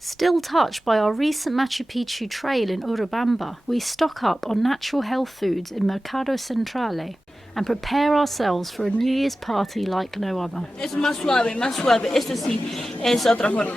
Still touched by our recent Machu Picchu trail in Urubamba, we stock up on natural health foods in Mercado Centrale and prepare ourselves for a New Year's party like no other. Es más suave, más suave. Este sí es otra forma.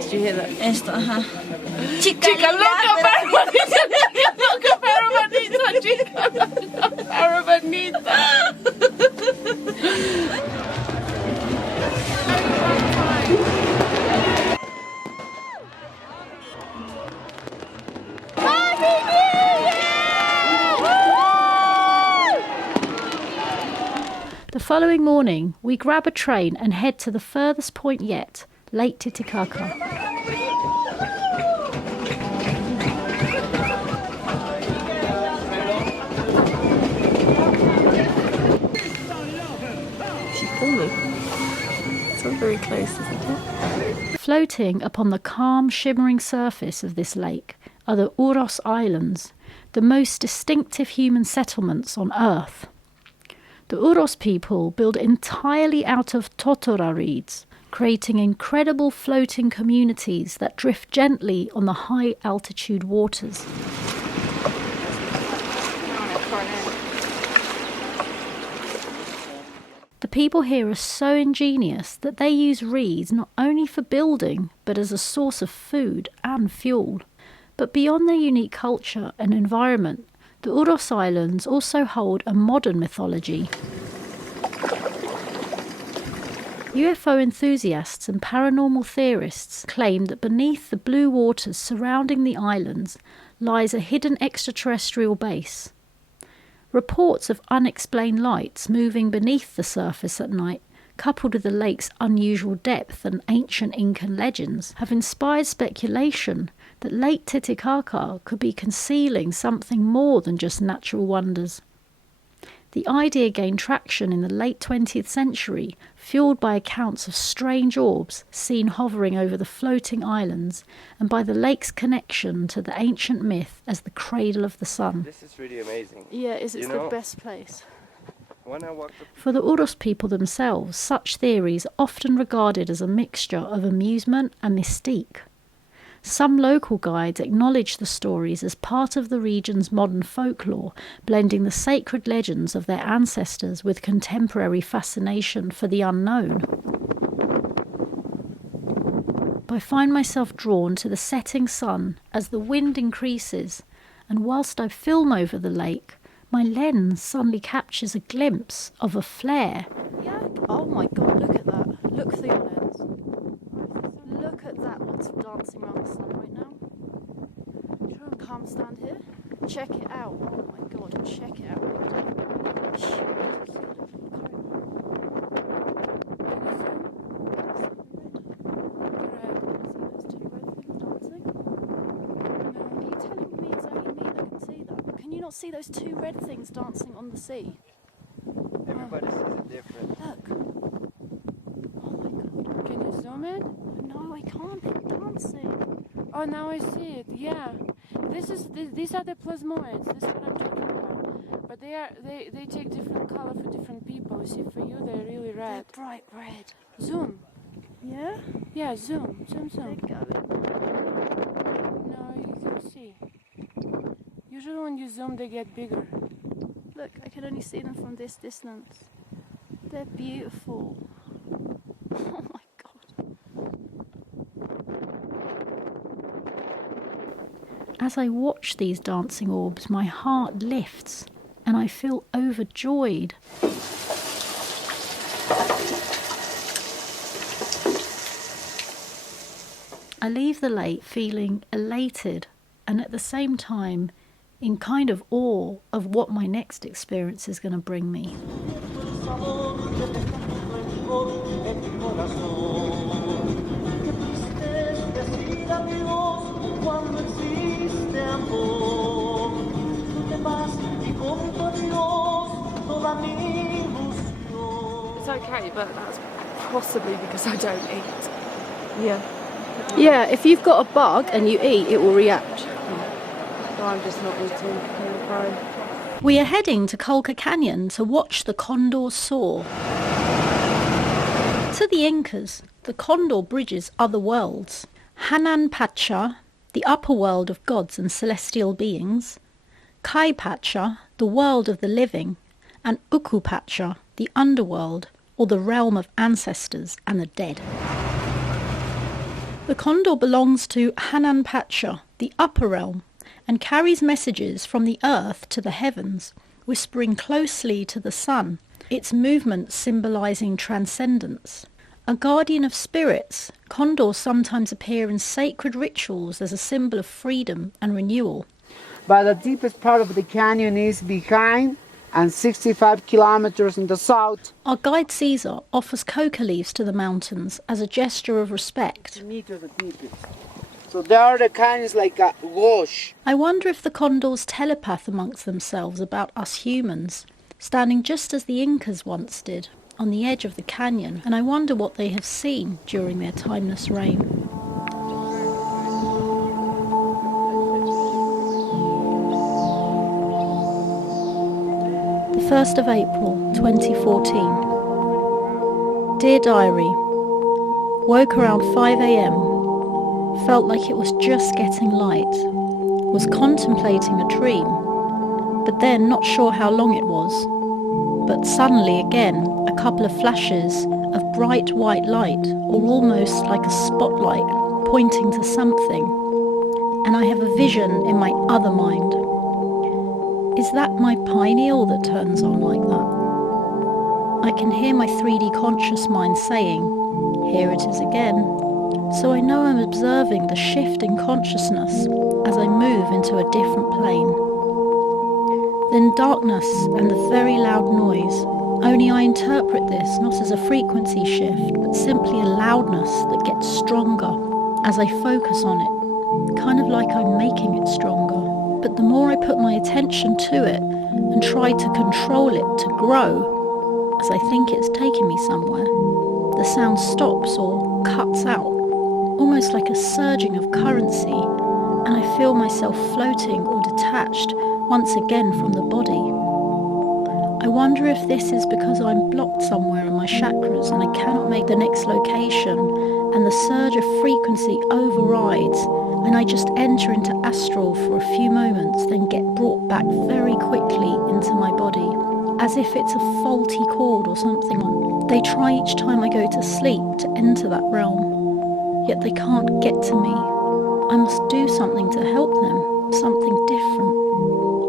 Did you hear that? Esto, ajá. Chica loca, pero bonita. Chica loca, pero bonita. The following morning, we grab a train and head to the furthest point yet, Lake Titicaca. It's not very close, isn't it? Floating upon the calm, shimmering surface of this lake are the Uros Islands, the most distinctive human settlements on Earth. The Uros people build entirely out of totora reeds, creating incredible floating communities that drift gently on the high-altitude waters. The people here are so ingenious that they use reeds not only for building, but as a source of food and fuel. But beyond their unique culture and environment, the Uros Islands also hold a modern mythology. UFO enthusiasts and paranormal theorists claim that beneath the blue waters surrounding the islands lies a hidden extraterrestrial base. Reports of unexplained lights moving beneath the surface at night, coupled with the lake's unusual depth and ancient Incan legends, have inspired speculation that Lake Titicaca could be concealing something more than just natural wonders. The idea gained traction in the late 20th century, fueled by accounts of strange orbs seen hovering over the floating islands and by the lake's connection to the ancient myth as the cradle of the sun. This is really amazing. Yeah, it's the best place. For the Uros people themselves, such theories are often regarded as a mixture of amusement and mystique. Some local guides acknowledge the stories as part of the region's modern folklore, blending the sacred legends of their ancestors with contemporary fascination for the unknown. I find myself drawn to the setting sun as the wind increases, and whilst I film over the lake, my lens suddenly captures a glimpse of a flare. Yeah. Oh my god, look at that. Look through your lens. Look at that, what's dancing around the sun right now. Try and calm stand here. Check it out. Oh my god, check it out. See those two red things dancing on the sea? Everybody sees it different. Look. Oh my god. Can you zoom in? No, I can't. They're dancing. Oh, now I see it. Yeah. These are the plasmoids. This is what I'm talking about. But they take different color for different people. See, for you they're really red. They're bright red. Zoom. Yeah? Yeah, zoom. Zoom. They're going. No, you can see. Usually when you zoom, they get bigger. Look, I can only see them from this distance. They're beautiful. Oh my god. As I watch these dancing orbs, my heart lifts and I feel overjoyed. I leave the lake feeling elated and at the same time in kind of awe of what my next experience is going to bring me. It's okay, but that's possibly because I don't eat. Yeah. Yeah, if you've got a bug and you eat, it will react. So I'm just not eating. I'm fine. We are heading to Colca Canyon to watch the condors soar. To the Incas, the condor bridges other worlds. Hanan Pacha, the upper world of gods and celestial beings, Kai Pacha, the world of the living, and Uku Pacha, the underworld, or the realm of ancestors and the dead. The condor belongs to Hanan Pacha, the upper realm, and carries messages from the earth to the heavens, whispering closely to the sun, its movements symbolising transcendence. A guardian of spirits, condors sometimes appear in sacred rituals as a symbol of freedom and renewal. But the deepest part of the canyon is behind and 65 kilometers in the south. Our guide Caesar offers coca leaves to the mountains as a gesture of respect. So there are the canyons like a wash. I wonder if the condors telepath amongst themselves about us humans, standing just as the Incas once did, on the edge of the canyon, and I wonder what they have seen during their timeless reign. The 1st of April, 2014. Dear Diary, woke around 5 a.m, felt like it was just getting light, was contemplating a dream, but then not sure how long it was. But suddenly again, a couple of flashes of bright white light, or almost like a spotlight pointing to something, and I have a vision in my other mind. Is that my pineal that turns on like that? I can hear my 3D conscious mind saying, here it is again. So I know I'm observing the shift in consciousness as I move into a different plane. Then darkness and the very loud noise, only I interpret this not as a frequency shift, but simply a loudness that gets stronger as I focus on it, kind of like I'm making it stronger. But the more I put my attention to it and try to control it to grow, as I think it's taking me somewhere, the sound stops or cuts out, almost like a surging of currency, and I feel myself floating or detached once again from the body. I wonder if this is because I'm blocked somewhere in my chakras and I cannot make the next location, and the surge of frequency overrides, and I just enter into astral for a few moments, then get brought back very quickly into my body, as if it's a faulty cord or something. They try each time I go to sleep to enter that realm, yet they can't get to me. I must do something to help them, something different.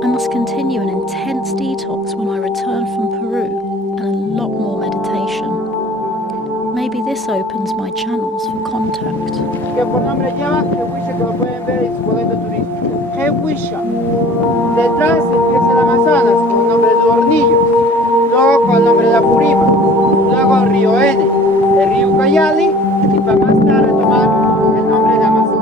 I must continue an intense detox when I return from Peru, and a lot more meditation. Maybe this opens my channels for contact. Que por nombre lleva Jehuisha, que lo pueden ver en su boleto turístico. Jehuisha. Detrás empieza el Amazonas con el nombre de Hornillo. Luego con el nombre de Apurima. Luego el río N, el río Ucayali, y para más tarde tomar el nombre de Amazonas.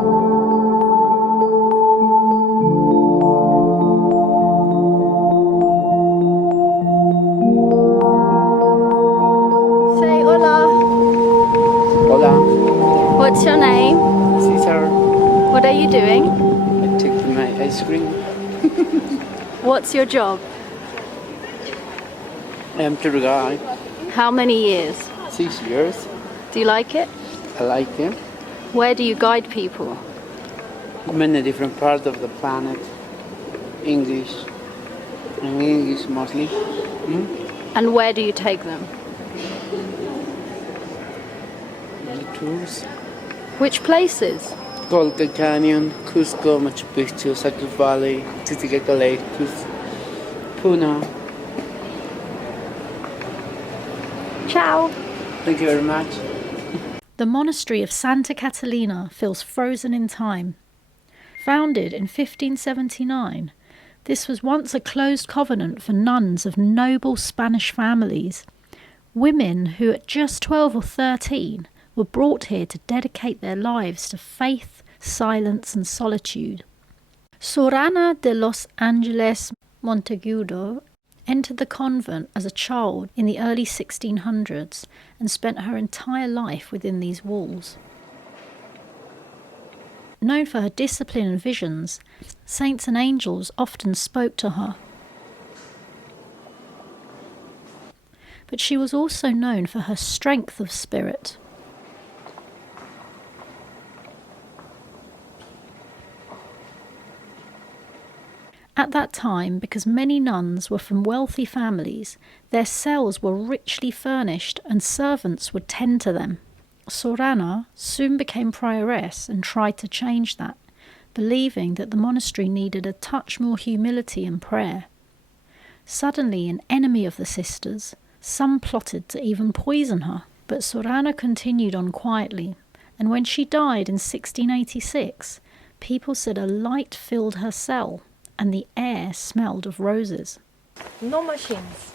Say hola. Hola. What's your name? Caesar. What are you doing? I took my ice cream. What's your job? I'm tour guide. How many years? 6 years. Do you like it? I like it. Where do you guide people? Many different parts of the planet. English. And English mostly. And where do you take them? The tours. Which places? Colca Canyon, Cusco, Machu Picchu, Sacred Valley, Titicaca Lake, Puna. Ciao. Thank you very much. The monastery of Santa Catalina feels frozen in time. Founded in 1579, this was once a closed convent for nuns of noble Spanish families. Women who at just 12 or 13 were brought here to dedicate their lives to faith, silence and solitude. Sorana de los Angeles Monteagudo entered the convent as a child in the early 1600s and spent her entire life within these walls. Known for her discipline and visions, saints and angels often spoke to her. But she was also known for her strength of spirit. At that time, because many nuns were from wealthy families, their cells were richly furnished and servants would tend to them. Sorana soon became prioress and tried to change that, believing that the monastery needed a touch more humility and prayer. Suddenly, an enemy of the sisters, some plotted to even poison her, but Sorana continued on quietly, and when she died in 1686, people said a light filled her cell and the air smelled of roses. No machines.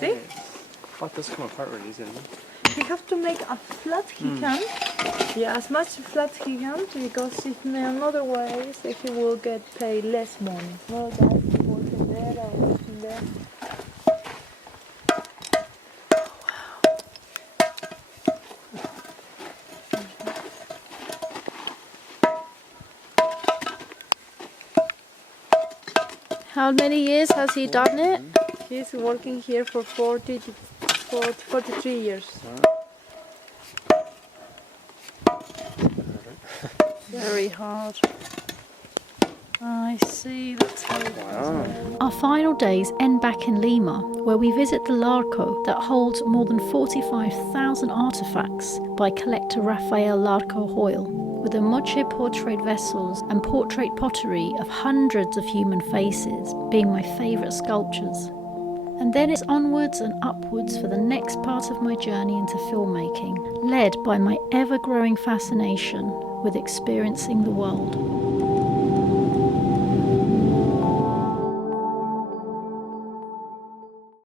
See? Oh, it does come apart really easily. He have to make a flat he can. Yeah, as much flat he can, because if in otherwise he will get paid less money. No guys working there or working there. How many years has he done it? He's working here for 43 years. Very hard. I see, that's how it is. Our final days end back in Lima, where we visit the Larco that holds more than 45,000 artefacts by collector Rafael Larco Hoyle, with the Moche portrait vessels and portrait pottery of hundreds of human faces being my favourite sculptures. And then it's onwards and upwards for the next part of my journey into filmmaking, led by my ever-growing fascination with experiencing the world.